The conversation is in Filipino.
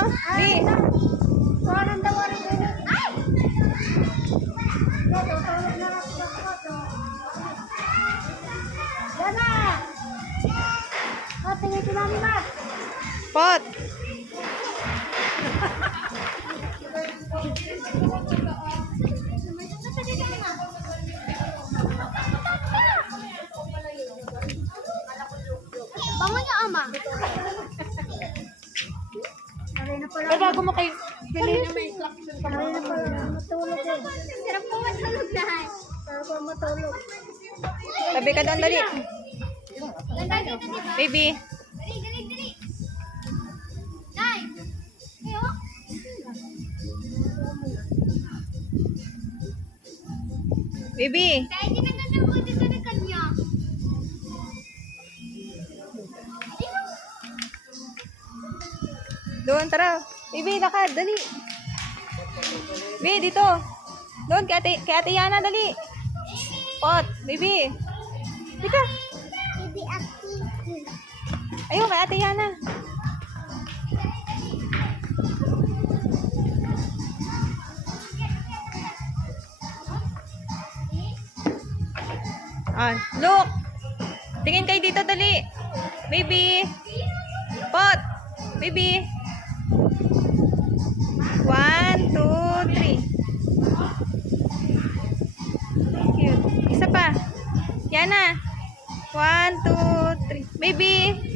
oh. B. Parang daw rin din. Ay! Ito, tulog na lang sa koto. Yan na! Tingin ko namin ba? Pot. Bangon niya, ama. Pero bago mo kayo. Dali na may instruction ka mo. Matulog eh. Sarap po matulog na. Sarap po matulog. Tabi ka doon, dali. Baby. Dali, dali, dali. Nay! Ayo. Baby. Kaya hindi na nanonood dito na kanya. Doon, tara. Baby, lakad, dali. Baby, dito. Doon, kay ate Yana, dali. Pot, baby. Dito. Baby activity. Ayun, kay ate Yana. Ah, look. Tingin kayo dito, dali. Baby. Pot. Baby. 1, 2, 3. Cute. Isa pa. Yana. 1, 2, 3. Baby.